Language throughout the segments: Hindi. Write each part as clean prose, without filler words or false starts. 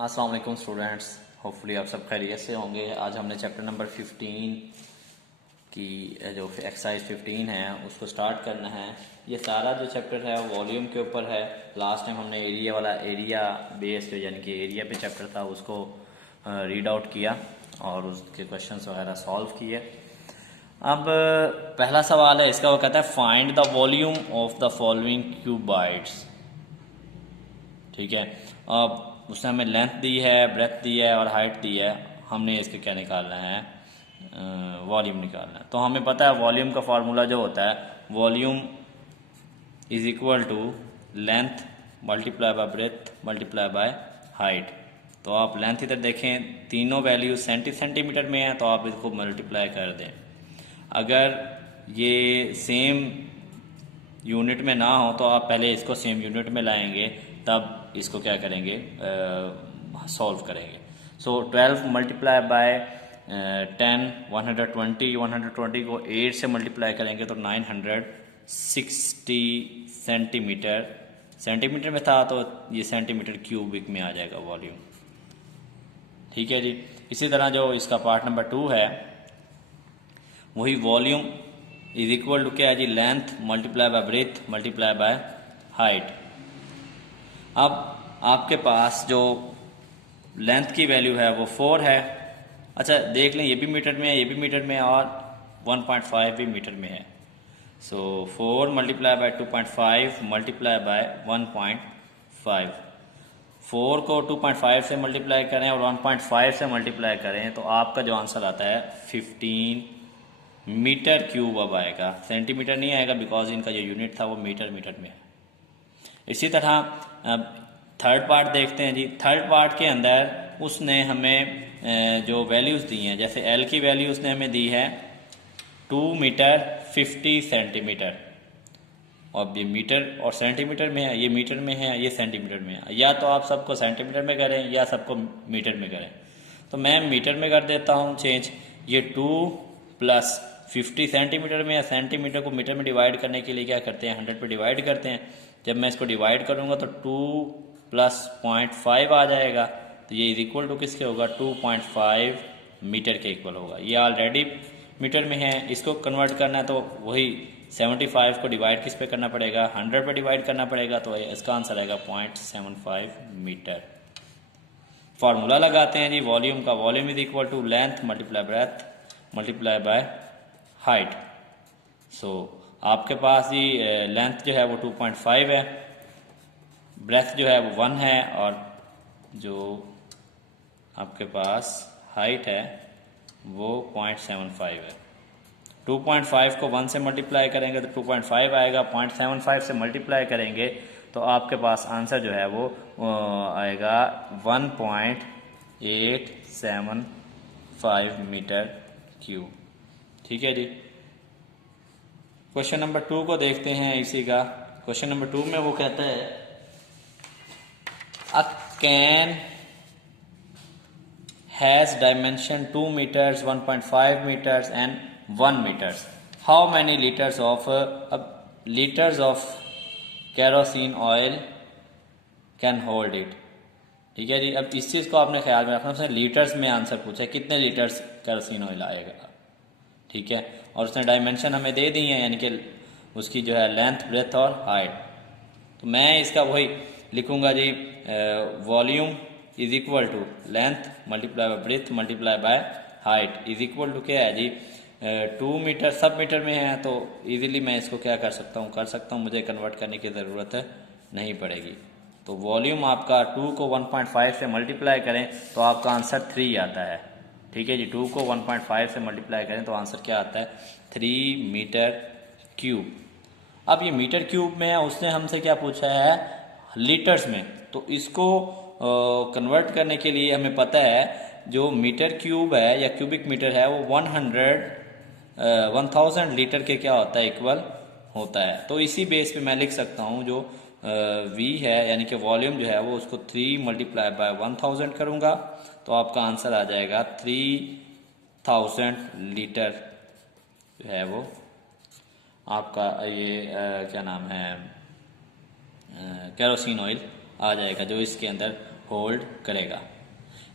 अस्सलाम वालेकुम स्टूडेंट्स, होपफुली आप सब खैरियत से होंगे। आज हमने चैप्टर नंबर 15 की जो एक्सरसाइज 15 है उसको स्टार्ट करना है। ये सारा जो चैप्टर है वॉल्यूम के ऊपर है। लास्ट टाइम हमने एरिया बेस्ड यानी कि एरिया पे चैप्टर था उसको रीड आउट किया और उसके क्वेश्चंस वगैरह सॉल्व किए। अब पहला सवाल है इसका, वो कहता है find the volume of the following cuboids. ठीक है, अब उसने हमें लेंथ दी है, ब्रेथ दी है और हाइट दी है। हमने इसके क्या निकालना है, वॉल्यूम निकालना है। तो हमें पता है वॉल्यूम का फार्मूला जो होता है volume is equal to length multiply by breadth multiply by height. तो आप लेंथ इधर देखें, तीनों वैल्यू सेंटीमीटर में है तो आप इसको मल्टीप्लाई कर दें। अगर ये सेम यूनिट में ना हो तो आप पहले इसको सेम यूनिट में लाएंगे, तब इसको क्या करेंगे, सॉल्व करेंगे। सो 12 मल्टीप्लाई बाय 10 120 को 8 से मल्टीप्लाई करेंगे तो 960 सेंटीमीटर में था, तो ये सेंटीमीटर क्यूबिक में आ जाएगा वॉल्यूम। ठीक है जी। इसी तरह जो इसका पार्ट नंबर 2 है वही वॉल्यूम इज इक्वल टू क्या है जी, length multiply by breadth multiply by height. अब आपके पास जो लेंथ की वैल्यू है वो 4 है। अच्छा देख लें, ये भी मीटर में है, ये भी मीटर में है और 1.5 भी मीटर में है। सो 4 मल्टीप्लाई बाय 2.5 मल्टीप्लाई बाय 1.5। 4 को 2.5 से मल्टीप्लाई करें और 1.5 से मल्टीप्लाई करें तो आपका जो आंसर आता है 15 मीटर क्यूब अब आएगा। सेंटीमीटर नहीं आएगा बिकॉज इनका जो यूनिट था वो मीटर में है। इसी तरह थर्ड पार्ट देखते हैं जी। थर्ड पार्ट के अंदर उसने हमें जो वैल्यूज़ दी हैं, जैसे एल की वैल्यू उसने हमें दी है 2 मीटर 50 सेंटीमीटर। और ये मीटर और सेंटीमीटर में है, ये मीटर में है, ये सेंटीमीटर में है। या तो आप सबको सेंटीमीटर में करें या सबको मीटर में करें। तो मैं मीटर में कर देता हूँ चेंज। ये 2 प्लस 50 सेंटीमीटर में है, सेंटीमीटर को मीटर में डिवाइड करने के लिए क्या करते हैं, 100 पे डिवाइड करते हैं। जब मैं इसको डिवाइड करूँगा तो 2 प्लस 0.5 आ जाएगा। तो ये इज इक्वल टू किसके होगा, 2.5 मीटर के इक्वल होगा। ये ऑलरेडी मीटर में है, इसको कन्वर्ट करना है तो वही 75 को डिवाइड किस पे करना पड़ेगा, 100 पे डिवाइड करना पड़ेगा। तो इसका आंसर आएगा 0.75 मीटर। फार्मूला लगाते हैं जी वॉल्यूम का। Volume is equal to length multiply breadth multiply by height. So आपके पास ये लेंथ जो है वो 2.5 है, ब्रेथ जो है वो 1 है और जो आपके पास हाइट है वो 0.75 है। 2.5 को 1 से मल्टीप्लाई करेंगे तो 2.5 आएगा, 0.75 से मल्टीप्लाई करेंगे तो आपके पास आंसर जो है वो आएगा 1.875 मीटर क्यूब। ठीक है जी। क्वेश्चन नंबर 2 को देखते हैं इसी का। क्वेश्चन नंबर 2 में वो कहता है a can has dimension 2 metres 1.5 metres and 1 metres. How many litres of kerosene oil can hold it. ठीक है जी। अब इस चीज़ को आपने ख्याल में रखना, उसने लीटर्स में आंसर पूछा है, कितने लीटर्स केरोसिन ऑयल आएगा। ठीक है, और उसने डायमेंशन हमें दे दी है, यानी कि उसकी जो है लेंथ ब्रेथ और हाइट। तो मैं इसका वही लिखूंगा जी, volume is equal to length multiply by breadth multiply by height is equal to क्या है जी, 2 मीटर सब मीटर में है तो इजीली मैं इसको क्या कर सकता हूँ, मुझे कन्वर्ट करने की ज़रूरत नहीं पड़ेगी। तो वॉल्यूम आपका 2 को 1.5 से मल्टीप्लाई करें तो आपका आंसर 3 आता है। ठीक है जी। 2 को 1.5 से मल्टीप्लाई करें तो आंसर क्या आता है, 3 मीटर क्यूब। अब ये मीटर क्यूब में है, उसने हमसे क्या पूछा है, लीटर्स में। तो इसको कन्वर्ट करने के लिए हमें पता है जो मीटर क्यूब है या क्यूबिक मीटर है वो 1000 लीटर के क्या होता है, इक्वल होता है। तो इसी बेस पे मैं लिख सकता हूँ जो V है यानी कि वॉल्यूम जो है वो उसको 3 मल्टीप्लाई बाय 1000 करूँगा तो आपका आंसर आ जाएगा 3000 लीटर जो है वो आपका ये क्या नाम है, केरोसिन ऑयल आ जाएगा जो इसके अंदर होल्ड करेगा।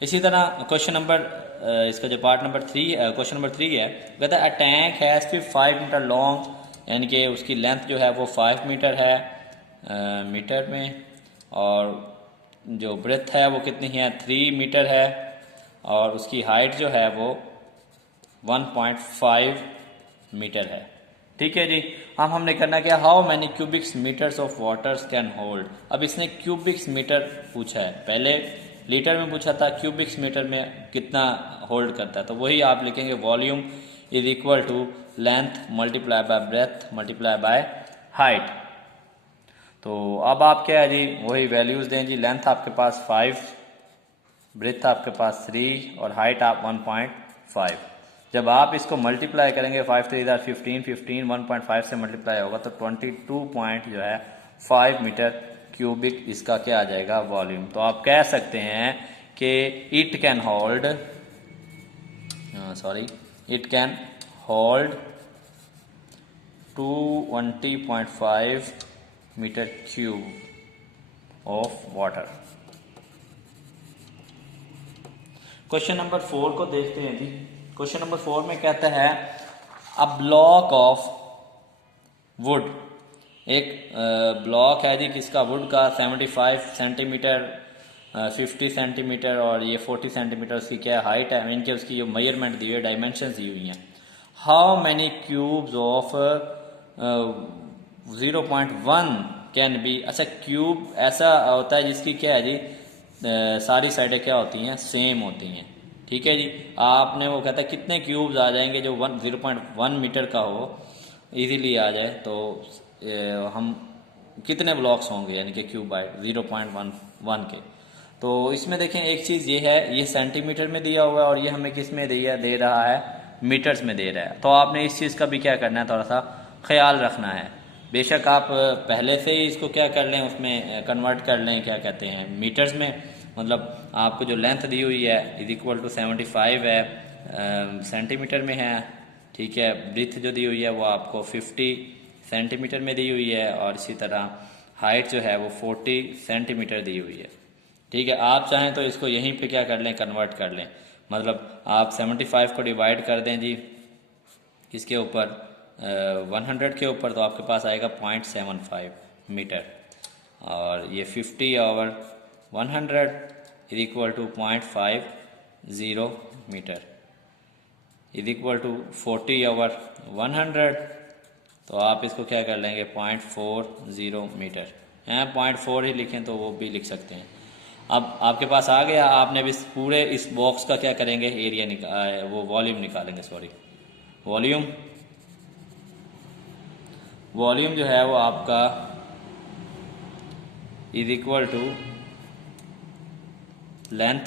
इसी तरह क्वेश्चन नंबर इसका जो पार्ट नंबर 3 क्वेश्चन नंबर 3 है, कहता है a tank has two 5 metre long, यानी कि उसकी लेंथ जो है वो 5 मीटर है मीटर में, और जो ब्रेथ है वो कितनी है 3 मीटर है, और उसकी हाइट जो है वो 1.5 मीटर है। ठीक है जी। अब हमने करना क्या, how many cubics metres of waters can hold. अब इसने क्यूबिक्स मीटर पूछा है, पहले लीटर में पूछा था, क्यूबिक्स मीटर में कितना होल्ड करता है, तो वही आप लिखेंगे volume is equal to length multiply by breadth multiply by height. तो अब आप क्या है जी, वही वैल्यूज दें जी। लेंथ आपके पास 5, ब्रेथ आपके पास 3 और हाइट आप 1.5। जब आप इसको मल्टीप्लाई करेंगे 5 3 15, 15 1.5 से मल्टीप्लाई होगा तो 22 पॉइंट जो है 5 मीटर क्यूबिक इसका क्या आ जाएगा वॉल्यूम। तो आप कह सकते हैं कि it can hold it can hold 220.5 metre cube of water. Question number 4 को देखते हैं जी। क्वेश्चन नंबर 4 में कहता है अ ब्लॉक ऑफ वुड, एक ब्लॉक है जी किसका, वुड का 75 सेंटीमीटर 50 सेंटीमीटर और ये 40 सेंटीमीटर उसकी क्या हाइट है, इनके उसकी जो मेजरमेंट दी हुई है, डायमेंशन दी हुई हैं। How many cubes of 0.1 can be. अच्छा, क्यूब ऐसा होता है जिसकी क्या है जी सारी साइडें क्या होती हैं, सेम होती हैं। ठीक है जी। आपने वो कहता है कितने क्यूब्स आ जाएंगे जो 0.1 मीटर का हो, इजीली आ जाए, तो हम कितने ब्लॉक्स होंगे, यानी कि क्यूब बाय 0.1 के। तो इसमें देखें एक चीज़ ये है, ये सेंटीमीटर में दिया हुआ है और ये हमें किस में दे रहा है, मीटर्स में दे रहा है। तो आपने इस चीज़ का भी क्या करना है, थोड़ा सा ख्याल रखना है। बेशक आप पहले से ही इसको क्या कर लें, उसमें कन्वर्ट कर लें, क्या कहते हैं मीटर्स में, मतलब आपको जो लेंथ दी हुई है इज इक्वल टू 75 है सेंटीमीटर में है। ठीक है, ब्रीथ जो दी हुई है वो आपको 50 सेंटीमीटर में दी हुई है, और इसी तरह हाइट जो है वो 40 सेंटीमीटर दी हुई है। ठीक है, आप चाहें तो इसको यहीं पे क्या कर लें, कन्वर्ट कर लें, मतलब आप 75 को डिवाइड कर दें जी इसके ऊपर 100 के ऊपर, तो आपके पास आएगा 0.75 मीटर, और ये 50 over 100 is equal to 0.50 metre is equal to 40 over 100, तो आप इसको क्या कर लेंगे 0.40 मीटर हैं, 0.4 ही लिखें तो वो भी लिख सकते हैं। अब आपके पास आ गया, आपने भी पूरे इस बॉक्स का क्या करेंगे, एरिया वो वॉल्यूम निकालेंगे, वॉल्यूम जो है वो आपका is equal to length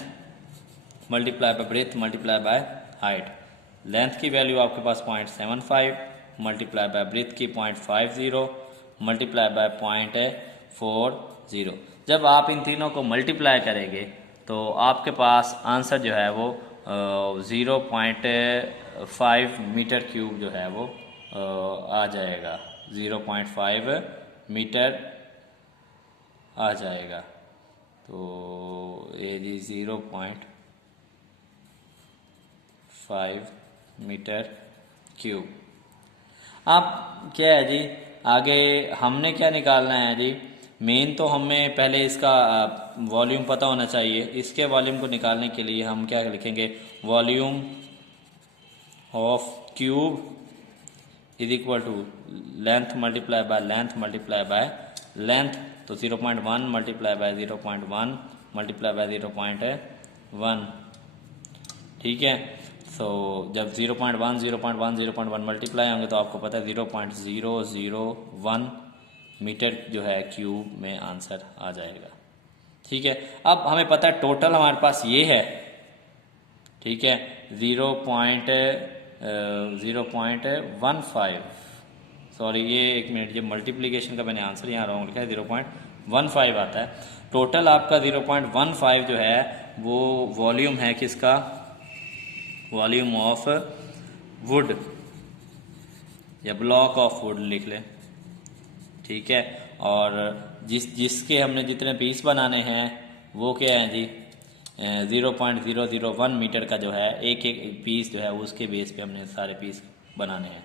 multiply by breadth multiply by height. Length की वैल्यू आपके पास 0.75 मल्टीप्लाई बाय ब्रेथ की 0.50 मल्टीप्लाई बाय 0.40। जब आप इन तीनों को मल्टीप्लाई करेंगे तो आपके पास आंसर जो है वो 0.5 मीटर क्यूब जो है वो आ जाएगा, 0.5 मीटर आ जाएगा। तो ये जी 0.5 मीटर क्यूब। अब क्या है जी, आगे हमने क्या निकालना है जी, मेन तो हमें पहले इसका वॉल्यूम पता होना चाहिए। इसके वॉल्यूम को निकालने के लिए हम क्या लिखेंगे, volume of cube is equal to length multiply by length multiply by length, तो 0.1 मल्टीप्लाई बाय 0.1 मल्टीप्लाई बाय 0.1। ठीक है, तो जब 0.1 0.1 0.1 मल्टीप्लाई होंगे तो आपको पता है 0.001 मीटर जो है क्यूब में आंसर आ जाएगा। ठीक है, अब हमें पता है टोटल हमारे पास ये है। ठीक है, 0.15, सॉरी ये एक मिनट, ये मल्टीप्लिकेशन का मैंने आंसर यहाँ रॉन्ग लिखा है, 0.15 आता है। टोटल आपका 0.15 जो है वो वॉल्यूम है किसका, वॉल्यूम ऑफ वुड या ब्लॉक ऑफ वुड लिख लें। ठीक है, और जिसके हमने जितने पीस बनाने हैं वो क्या है जी 0.001 मीटर का जो है एक एक पीस जो है उसके बेस पे हमने सारे पीस बनाने हैं।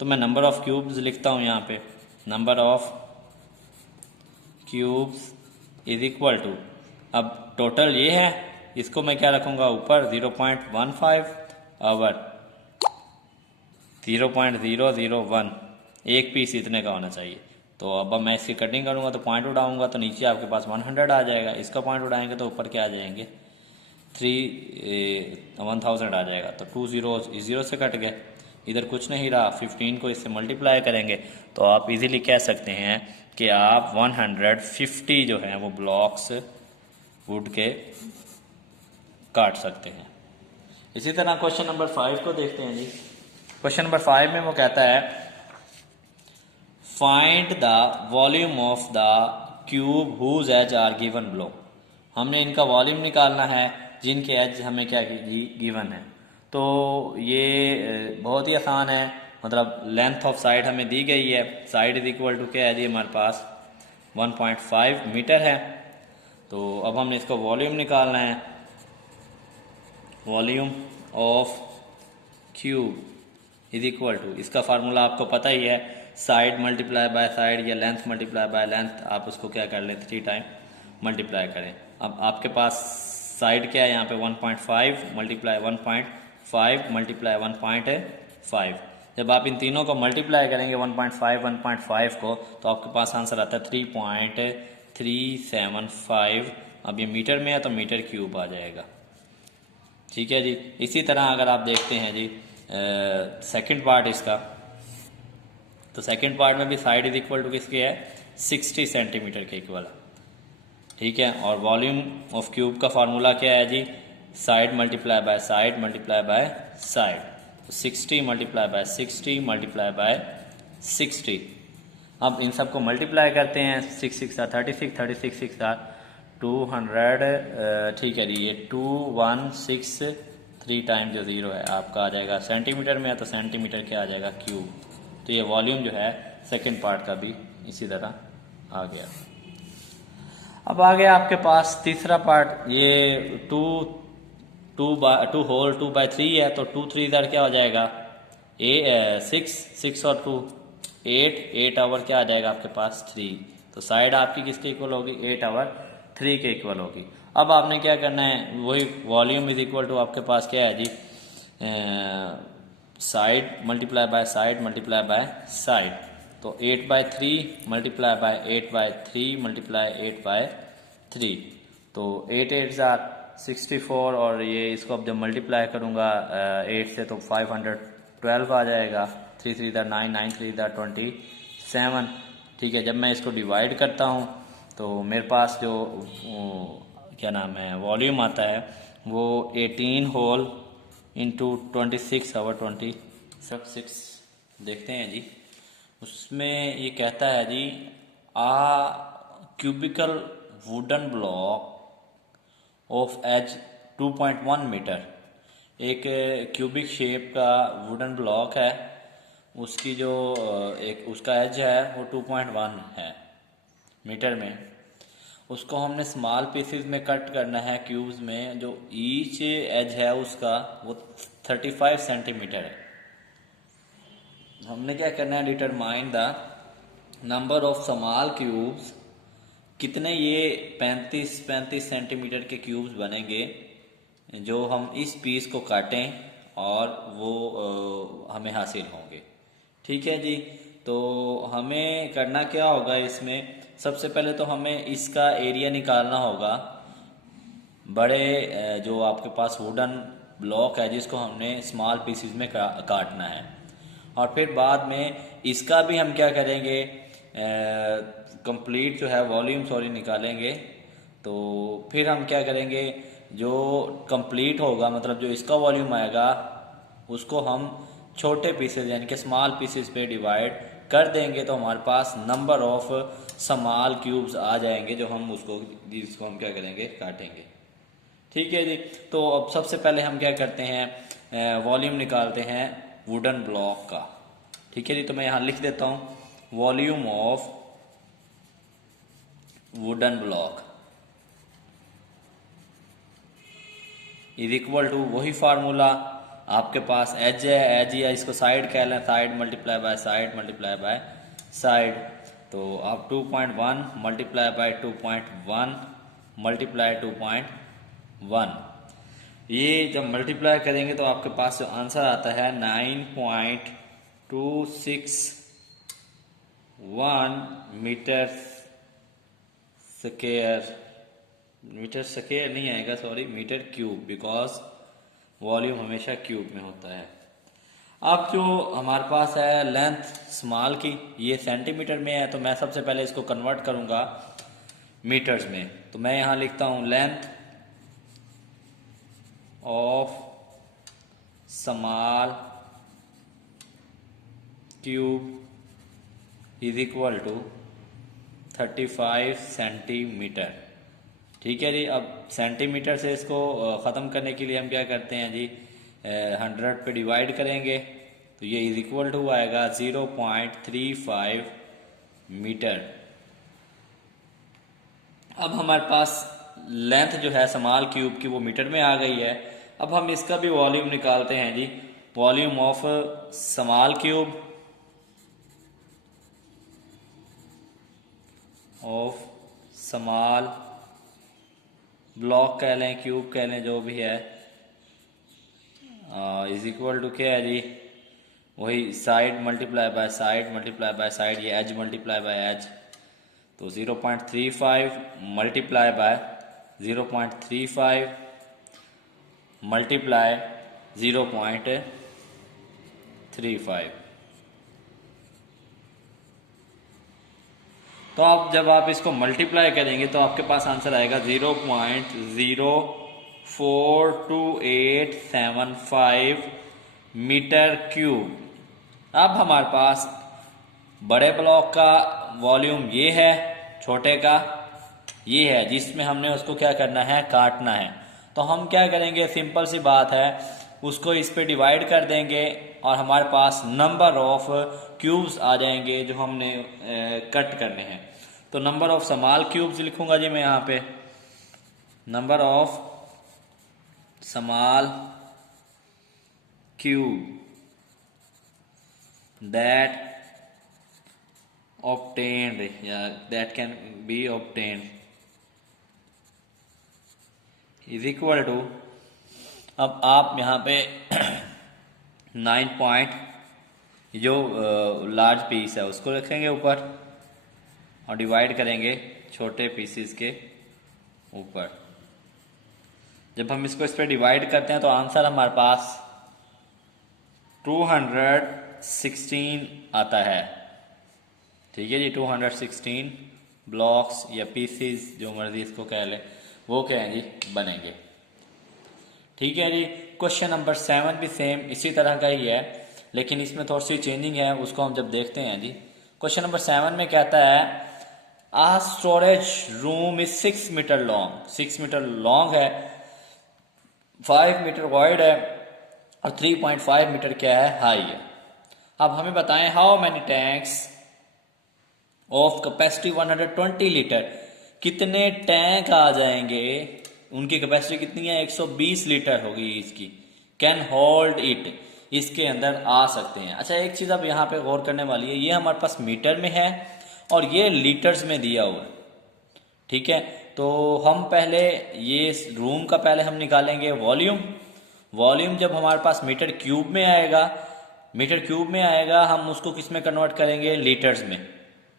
तो मैं नंबर ऑफ़ क्यूब्स लिखता हूँ यहाँ पे, number of cubes is equal to, अब टोटल ये है, इसको मैं क्या रखूँगा ऊपर 0.15 और 0.001, एक पीस इतने का होना चाहिए। तो अब मैं इसकी कटिंग करूँगा तो पॉइंट उड़ाऊँगा तो नीचे आपके पास 100 आ जाएगा, इसका पॉइंट उड़ाएंगे तो ऊपर क्या आ जाएंगे 1000 आ जाएगा। तो 2 ज़ीरो ज़ीरो से कट गए, इधर कुछ नहीं रहा, 15 को इससे मल्टीप्लाई करेंगे तो आप इजीली कह सकते हैं कि आप 150 जो है वो ब्लॉक्स वुड के काट सकते हैं। इसी तरह क्वेश्चन नंबर 5 को देखते हैं जी। क्वेश्चन नंबर 5 में वो कहता है find the volume of the cube whose edge are given below. हमने इनका वॉल्यूम निकालना है जिनके एज हमें क्या गिवन है। तो ये बहुत ही आसान है, मतलब लेंथ ऑफ साइड हमें दी गई है, साइड इज इक्वल टू क्या है जी हमारे पास 1.5 मीटर है। तो अब हमने इसका वॉल्यूम निकालना है, volume of cube is equal to, इसका फार्मूला आपको पता ही है, साइड मल्टीप्लाई बाय साइड या लेंथ मल्टीप्लाई बाय लेंथ, आप उसको क्या कर लें 3 टाइम मल्टीप्लाई करें। अब आपके पास साइड क्या है यहाँ पे 1.5 मल्टीप्लाई 1.5 मल्टीप्लाई 1.5, जब आप इन तीनों को मल्टीप्लाई करेंगे 1.5 को तो आपके पास आंसर आता है 3.375। अब ये मीटर में है तो मीटर क्यूब आ जाएगा। ठीक है जी। इसी तरह अगर आप देखते हैं जी सेकंड पार्ट इसका, तो सेकंड पार्ट में भी साइड इज इक्वल टू किसके है 60 सेंटीमीटर के इक्वल। ठीक है, और वॉल्यूम ऑफ क्यूब का फार्मूला क्या है जी side multiply by side multiply by side, तो 60 मल्टीप्लाई बाय 60 मल्टीप्लाई बाय 60। अब इन सबको मल्टीप्लाई करते हैं, 6 6 36, 36 6 200। ठीक है जी, ये 2163 टाइम जो ज़ीरो है आपका आ जाएगा सेंटीमीटर में है, तो सेंटीमीटर क्या आ जाएगा क्यूब। तो ये वॉल्यूम जो है सेकंड पार्ट का भी इसी तरह आ गया। अब आ गया आपके पास तीसरा पार्ट, ये 2 होल 2/3 है, तो 2 3 इधर क्या हो जाएगा 6 और 2 8 आवर क्या आ जाएगा आपके पास 3। तो साइड आपकी किसके इक्वल होगी 8 आवर 3 के इक्वल होगी। अब आपने क्या करना है, वही वॉल्यूम इज इक्वल टू आपके पास क्या है जी side multiply by side multiply by side, तो 8/3 मल्टीप्लाई बाय 8/3 मल्टीप्लाई 8/3, तो 8 8 64, और ये इसको अब जब मल्टीप्लाई करूँगा 8 से तो 512 आ जाएगा, 3 3 9 9 3 27। ठीक है, जब मैं इसको डिवाइड करता हूँ तो मेरे पास जो क्या नाम है वॉल्यूम आता है वो 18 होल इंटू 26 आवर 26। देखते हैं जी, उसमें ये कहता है जी a cubical wooden block of edge 2.1 metre, एक क्यूबिक शेप का वुडन ब्लॉक है, उसकी जो एक उसका एज है वो 2.1 है मीटर में, उसको हमने स्मॉल पीसेस में कट करना है क्यूब्स में, जो ईच एज है उसका वो 35 सेंटीमीटर है। हमने क्या करना है determine the number of small cubes, कितने ये 35 सेंटीमीटर के क्यूब्स बनेंगे जो हम इस पीस को काटें और वो हमें हासिल होंगे। ठीक है जी, तो हमें करना क्या होगा इसमें, सबसे पहले तो हमें इसका एरिया निकालना होगा, बड़े जो आपके पास वुडन ब्लॉक है जिसको हमने स्मॉल पीसेस में काटना है, और फिर बाद में इसका भी हम क्या करेंगे कंप्लीट जो है वॉल्यूम निकालेंगे। तो फिर हम क्या करेंगे, जो कंप्लीट होगा मतलब जो इसका वॉल्यूम आएगा उसको हम छोटे पीसेस यानी कि स्मॉल पीसेस पे डिवाइड कर देंगे, तो हमारे पास नंबर ऑफ स्मॉल क्यूब्स आ जाएंगे जो हम जिसको हम क्या करेंगे काटेंगे। ठीक है जी, तो अब सबसे पहले हम क्या करते हैं वॉल्यूम निकालते हैं वुडन ब्लॉक का। ठीक है जी, तो मैं यहाँ लिख देता हूँ volume of wooden block is equal to वही फार्मूला, आपके पास एज है, एज या इसको साइड कह लें, side multiply by side multiply by side. तो आप 2.1 मल्टीप्लाई बाय 2.1 मल्टीप्लाई 2.1, ये जब मल्टीप्लाई करेंगे तो आपके पास जो आंसर आता है 9.261 मीटर स्क्वायर, मीटर स्क्वायर नहीं आएगा, sorry, metre cube, because volume हमेशा क्यूब में होता है। अब जो हमारे पास है लेंथ स्मॉल की, ये सेंटीमीटर में है, तो मैं सबसे पहले इसको कन्वर्ट करूंगा मीटर्स में। तो मैं यहां लिखता हूं length of small cube is equal to 35 centimetre. ठीक है जी। अब सेंटीमीटर से इसको ख़त्म करने के लिए हम क्या करते हैं जी, 100 पे डिवाइड करेंगे, तो ये इज इक्वल टू आएगा 0.35 मीटर। अब हमारे पास लेंथ जो है स्मॉल क्यूब की वो मीटर में आ गई है। अब हम इसका भी वॉल्यूम निकालते हैं जी। Volume of small cube of small block कह लें, क्यूब कह लें, जो भी है, इज इक्वल टू क्या है जी, वही side multiply by side multiply by side, ये एज मल्टीप्लाई बाय एज। तो 0.35 मल्टीप्लाई बाय 0.35 मल्टीप्लाई 0.35। तो अब जब आप इसको मल्टीप्लाई करेंगे तो आपके पास आंसर आएगा 0.042875 मीटर क्यूब। अब हमारे पास बड़े ब्लॉक का वॉल्यूम ये है, छोटे का ये है, जिसमें हमने उसको क्या करना है, काटना है। तो हम क्या करेंगे, सिंपल सी बात है, उसको इस पे डिवाइड कर देंगे और हमारे पास नंबर ऑफ क्यूब्स आ जाएंगे जो हमने कट करने हैं। तो नंबर ऑफ स्मॉल क्यूब्स लिखूंगा जी मैं यहाँ पे, number of small cube that obtained या that can be obtained is equal to, अब आप यहाँ पे 9 पॉइंट जो लार्ज पीस है उसको रखेंगे ऊपर और डिवाइड करेंगे छोटे पीसीस के ऊपर। जब हम इसको इस पर डिवाइड करते हैं तो आंसर हमारे पास 216 आता है। ठीक है जी, 216 ब्लॉक्स या पीसीस, जो मर्जी इसको कह ले, वो क्या है जी, बनेंगे। ठीक है जी। क्वेश्चन नंबर 7 भी सेम इसी तरह का ही है, लेकिन इसमें थोड़ी सी चेंजिंग है, उसको हम जब देखते हैं जी। क्वेश्चन नंबर 7 में कहता है a storage room is 6 metre long, 6 metre long है, 5 मीटर वाइड है और 3.5 मीटर क्या है, हाई है। अब हमें बताएं how many tanks of capacity 120 litre, कितने टैंक आ जाएंगे, उनकी कैपेसिटी कितनी है, 120 लीटर होगी इसकी, कैन होल्ड इट, इसके अंदर आ सकते हैं। अच्छा, एक चीज अब यहाँ पे गौर करने वाली है, ये हमारे पास मीटर में है और ये लीटर्स में दिया हुआ है। ठीक है, तो हम पहले ये रूम का पहले हम निकालेंगे वॉल्यूम। वॉल्यूम जब हमारे पास मीटर क्यूब में आएगा, मीटर क्यूब में आएगा, हम उसको किस में कन्वर्ट करेंगे, लीटर्स में।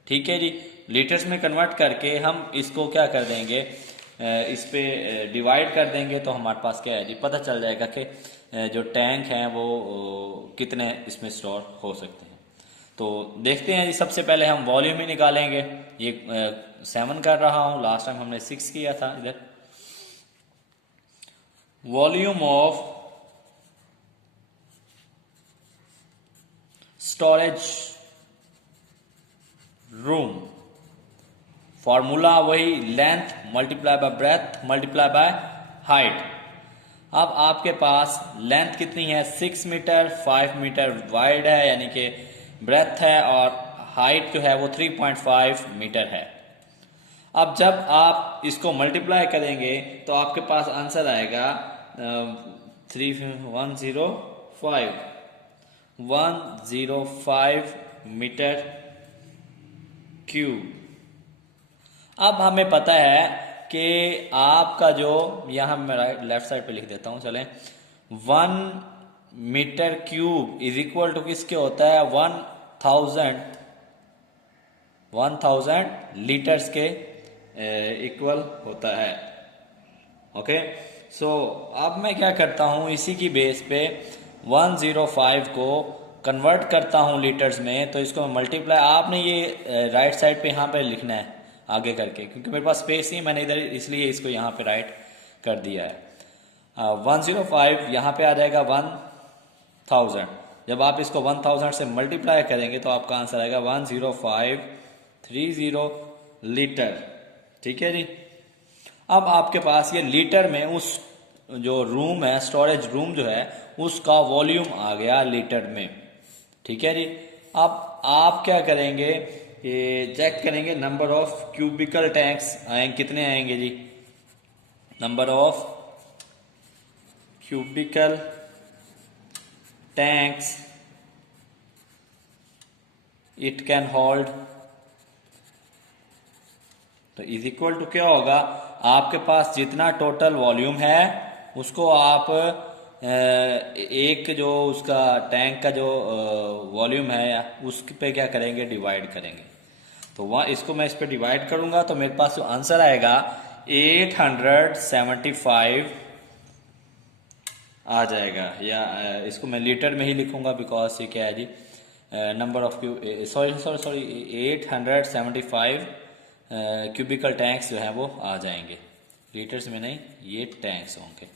ठीक है जी, लीटर्स में कन्वर्ट करके हम इसको क्या कर देंगे, इस पे डिवाइड कर देंगे, तो हमारे पास क्या है जी, पता चल जाएगा कि जो टैंक हैं वो कितने इसमें स्टोर हो सकते हैं। तो देखते हैं जी, सबसे पहले हम वॉल्यूम ही निकालेंगे। ये 7 कर रहा हूँ, लास्ट टाइम हमने 6 किया था। इधर volume of storage room, formula वही, length multiply by breadth multiply by height. अब आपके पास लेंथ कितनी है, 6 मीटर, 5 मीटर वाइड है, यानी कि ब्रेथ है, और हाइट जो है वो 3.5 मीटर है। अब जब आप इसको मल्टीप्लाई करेंगे तो आपके पास आंसर आएगा 105 मीटर क्यूब। अब हमें पता है कि आपका जो यहाँ मैं लेफ्ट साइड पे लिख देता हूँ, चलें, 1 metre cube is equal to किसके होता है, 1000 लीटर्स के इक्वल होता है। ओके, सो अब मैं क्या करता हूँ, इसी की बेस पे 105 को कन्वर्ट करता हूँ लीटर्स में, तो इसको मल्टीप्लाई, आपने ये राइट साइड पे यहाँ पे लिखना है आगे करके, क्योंकि मेरे पास स्पेस नहीं, मैंने इधर इसलिए इसको यहाँ पे राइट कर दिया है। 105 यहाँ पे आ जाएगा 1000। जब आप इसको 1000 से मल्टीप्लाई करेंगे तो आपका आंसर आएगा 10530 लीटर। ठीक है जी। अब आपके पास ये लीटर में उस जो रूम है, स्टोरेज रूम जो है, उसका वॉल्यूम आ गया लीटर में। ठीक है जी। अब आप क्या करेंगे, ये चेक करेंगे नंबर ऑफ क्यूबिकल टैंक्स आएंगे, कितने आएंगे जी, number of cubical tanks it can hold, तो इज इक्वल टू क्या होगा, आपके पास जितना टोटल वॉल्यूम है उसको आप एक जो उसका टैंक का जो वॉल्यूम है उस पे क्या करेंगे, डिवाइड करेंगे। तो वहाँ इसको मैं इस पे डिवाइड करूंगा तो मेरे पास जो आंसर आएगा 875 आ जाएगा, या इसको मैं लीटर में ही लिखूंगा बिकॉज ये क्या है जी, number of sorry 875 cubical tanks जो है वो आ जाएंगे, लीटर्स में नहीं, ये टैंक्स होंगे।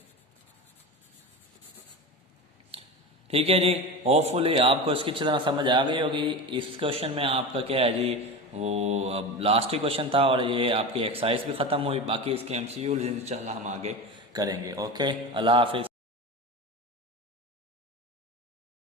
ठीक है जी। होपफुली आपको इसकी अच्छी तरह समझ आ गई होगी। इस क्वेश्चन में आपका क्या है जी, वो अब लास्ट ही क्वेश्चन था और ये आपकी एक्सरसाइज भी खत्म हुई, बाकी इसके MCQ इंशाल्लाह हम आगे करेंगे। ओके, अल्लाह हाफिज।